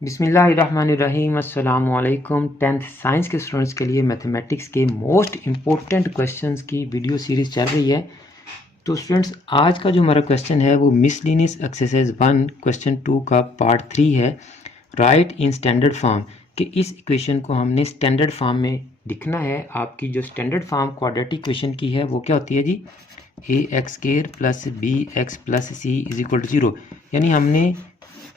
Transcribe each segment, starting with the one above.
बिस्मिल्लाहिर्रहमानिर्रहीम अस्सलामु अलैकुम। 10th साइंस के स्टूडेंट्स के लिए मैथमेटिक्स के मोस्ट इम्पोर्टेंट क्वेश्चंस की वीडियो सीरीज़ चल रही है। तो स्टूडेंट्स, आज का जो हमारा क्वेश्चन है वो मिसलिनियस एक्सरसाइज 1 क्वेश्चन 2 का पार्ट 3 है, राइट इन स्टैंडर्ड फॉर्म। कि इस इक्वेशन को हमने स्टैंडर्ड फॉर्म में लिखना है। आपकी जो स्टैंडर्ड फॉर्म क्वाड्रेटिक इक्वेशन की है वो क्या होती है जी, a x square plus b x plus c is equal to 0। यानी हमने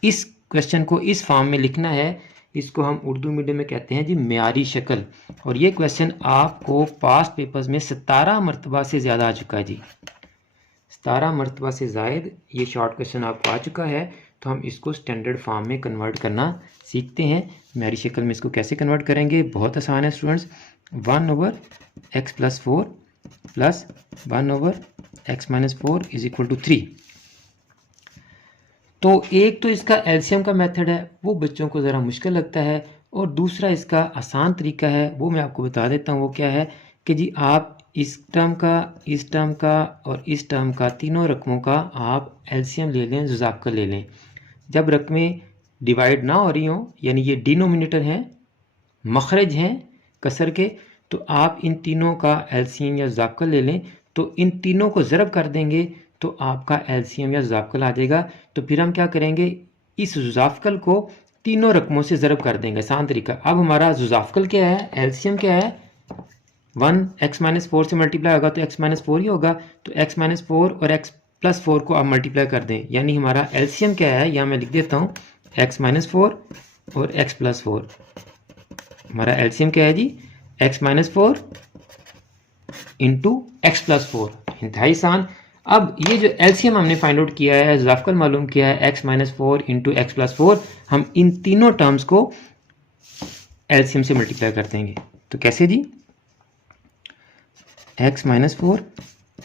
इस क्वेश्चन को इस फॉर्म में लिखना है। इसको हम उर्दू मीडियम में कहते हैं जी म्यारी शक्ल। और ये क्वेश्चन आपको पास्ट पेपर्स में 17 मरतबा से ज़्यादा आ चुका है जी, 17 मरतबा से जायद ये शॉर्ट क्वेश्चन आपको आ चुका है। तो हम इसको स्टैंडर्ड फॉर्म में कन्वर्ट करना सीखते हैं। म्यारी शक्ल में इसको कैसे कन्वर्ट करेंगे, बहुत आसान है students. 1/x+4 plus 1/x-4 is equal to 3। तो एक तो इसका एलसीएम का मेथड है, वो बच्चों को ज़रा मुश्किल लगता है, और दूसरा इसका आसान तरीका है, वो मैं आपको बता देता हूँ। वो क्या है कि जी आप इस टर्म का, इस टर्म का और इस टर्म का, तीनों रकमों का आप एलसीएम ले लें, जुज़ाफ़ ले लें। जब रकमें डिवाइड ना हो रही हों, यानी ये डिनोमिनेटर हैं, मखरज हैं कसर के, तो आप इन तीनों का एलसीएम या जुज़ाफ़ ले लें। तो इन तीनों को ज़रब कर देंगे तो आपका एलसीएम या जुज़ाफ़ आ जाएगा। तो फिर हम क्या करेंगे, इस जुज़ाफ़ को तीनों रकमों से ज़रब कर देंगे, आसान तरीका। अब हमारा जुज़ाफ़ क्या है, एलसीएम क्या है, 1x-4 से मल्टीप्लाई होगा तो x-4 ही होगा। तो x-4 और x+4 को आप मल्टीप्लाई कर दें, यानी हमारा एलसीएम क्या है, यहाँ मैं लिख देता हूँ x-4 और x+4। हमारा एलसीएम क्या है जी, x-4 इंटू x+4। इंतहाई आसान। अब ये जो एलसीएम हमने फाइंड आउट किया है, जुज़ाफ़ मालूम किया है, x-4 इंटू x+4, हम इन तीनों टर्म्स को एलसीएम से मल्टीप्लाई कर देंगे। तो कैसे जी, x-4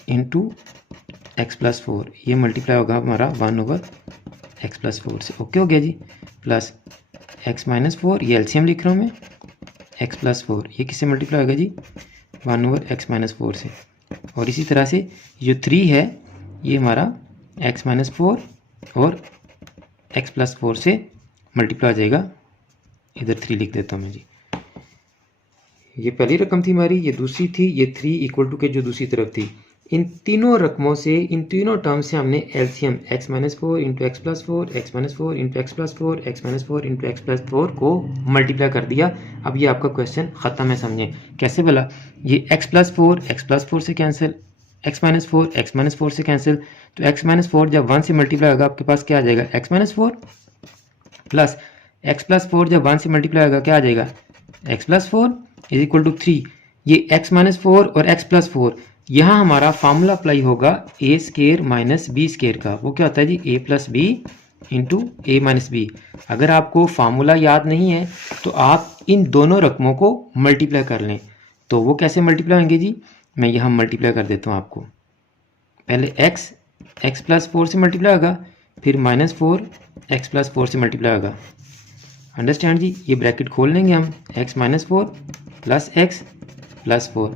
इंटू x+4, ये मल्टीप्लाई होगा हमारा 1/x+4 से। ओके हो गया जी। प्लस x-4, ये एलसीएम लिख रहा हूँ मैं, x+4 ये किससे मल्टीप्लाई होगा जी, 1/x-4 से। और इसी तरह से जो 3 है ये हमारा x-4 और x+4 से मल्टीप्लाई हो जाएगा। इधर 3 लिख देता हूँ मैं जी। ये पहली रकम थी हमारी, ये दूसरी थी, ये 3 इक्वल टू के जो दूसरी तरफ थी। इन तीनों रकमों से, इन तीनों टर्म से हमने LCM x-4 into x+4, x-4 into x+4, x-4 into x+4 को मल्टीप्लाई कर दिया। अब ये आपका क्वेश्चन ख़त्म है, समझें कैसे भला। ये x+4 से कैंसिल, x-4 से कैंसिल। तो x-4 जब 1 से मल्टीप्लाई होगा आपके पास क्या आ जाएगा, x-4 प्लस x+4 जब 1 से मल्टीप्लाई होगा क्या आ जाएगा, x+4 इज इक्वल टू 3। ये x-4 और x+4, यहाँ हमारा फार्मूला अप्लाई होगा A square minus B square का। वो क्या होता है जी, a plus B into A minus B. अगर आपको फार्मूला याद नहीं है तो आप इन दोनों रकमों को मल्टीप्लाई कर लें। तो वो कैसे मल्टीप्लाई होंगे जी, मैं यहाँ मल्टीप्लाई कर देता हूँ आपको। पहले x+4 से मल्टीप्लाई होगा, फिर -4 x+4 से मल्टीप्लाई होगा। अंडरस्टैंड जी। ये ब्रैकेट खोल लेंगे हम, x-4 प्लस x+4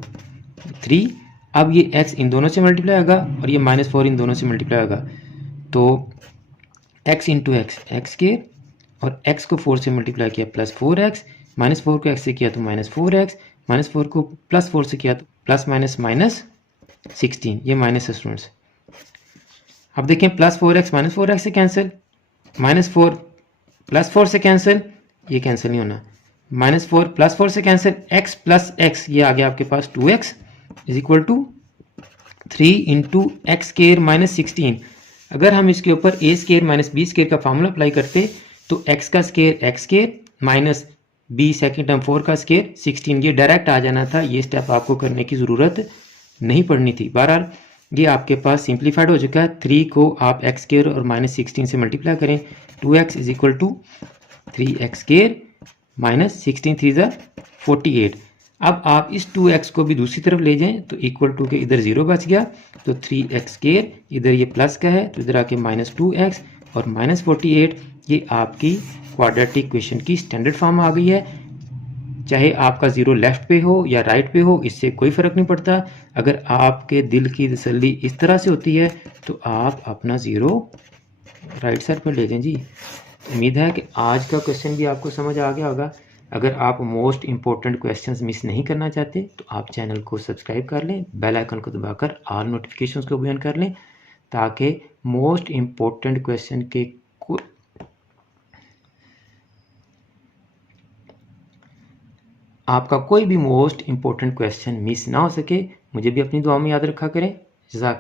3। अब ये x इन दोनों से मल्टीप्लाई होगा और ये -4 इन दोनों से मल्टीप्लाई होगा। तो x इंटू एक्स के, और x को 4 से मल्टीप्लाई किया प्लस 4x, -4 को x से किया तो -4x, -4 को +4 से किया तो प्लस माइनस 16। ये माइनस है स्टूडेंट्स। अब देखें +4x -4x से कैंसिल, -4 +4 से कैंसिल, ये कैंसिल नहीं होना, -4 +4 से कैंसिल, x प्लस x, ये आ गया आपके पास 2x is equal to 3 into X square minus 16। अगर हम इसके ऊपर a square minus B square का फार्मूला अप्लाई करते तो x का square x square minus b second term 4 का स्केयर 16, ये डायरेक्ट आ जाना था। ये स्टेप आपको करने की ज़रूरत नहीं पड़नी थी। बहरहाल ये आपके पास सिंप्लीफाइड हो चुका है। 3 को आप x स्केयर और -16 से मल्टीप्लाई करें, 2x is equal to 3x square minus 16 3 ज़ा 48। अब आप इस 2x को भी दूसरी तरफ ले जाएं तो इक्वल टू के इधर 0 बच गया, तो 3x स्केयर, इधर ये प्लस का है तो इधर आके -2x और -48। ये आपकी क्वाड्रेटिक इक्वेशन की स्टैंडर्ड फॉर्म आ गई है। चाहे आपका 0 लेफ्ट पे हो या राइट पे हो, इससे कोई फ़र्क नहीं पड़ता। अगर आपके दिल की तसल्ली इस तरह से होती है तो आप अपना 0 राइट साइड पर ले जाएं जी। उम्मीद है कि आज का क्वेश्चन भी आपको समझ आ गया होगा। अगर आप मोस्ट इम्पोर्टेंट क्वेश्चंस मिस नहीं करना चाहते तो आप चैनल को सब्सक्राइब कर लें, बेल आइकन को दबाकर ऑल नोटिफिकेशंस को भी ऑन कर लें, ताकि मोस्ट इम्पोर्टेंट क्वेश्चन के आपका कोई भी मोस्ट इम्पोर्टेंट क्वेश्चन मिस ना हो सके। मुझे भी अपनी दुआ में याद रखा करें। जज़ाकल्लाह।